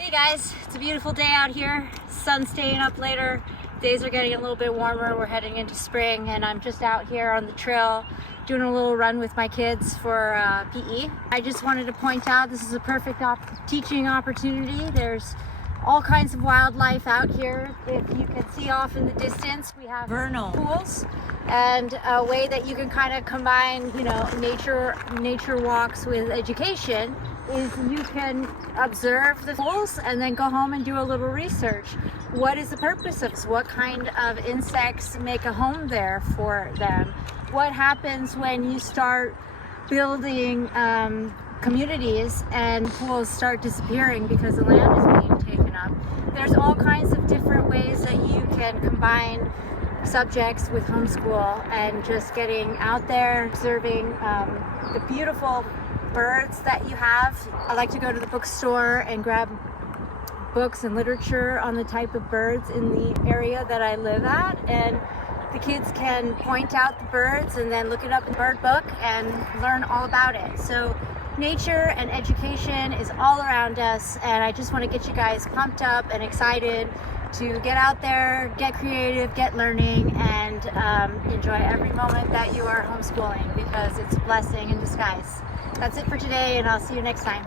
Hey guys, it's a beautiful day out here. Sun's staying up later. Days are getting a little bit warmer. We're heading into spring and I'm just out here on the trail doing a little run with my kids for PE. I just wanted to point out this is a perfect teaching opportunity. There's all kinds of wildlife out here. If you can see off in the distance, we have vernal pools, and a way that you can kind of combine, nature walks with education is you can observe the pools and then go home and do a little research. What is the purpose of this? What kind of insects make a home there for them? What happens when you start building communities and pools start disappearing because the land is being taken up? There's all kinds of different ways that you can combine subjects with homeschool and just getting out there, observing the beautiful birds that you have. I like to go to the bookstore and grab books and literature on the type of birds in the area that I live at, and the kids can point out the birds and then look it up in the bird book and learn all about it. So nature and education is all around us, and I just want to get you guys pumped up and excited to get out there, get creative, get learning, and enjoy every moment that you are homeschooling, because it's a blessing in disguise. That's it for today, and I'll see you next time.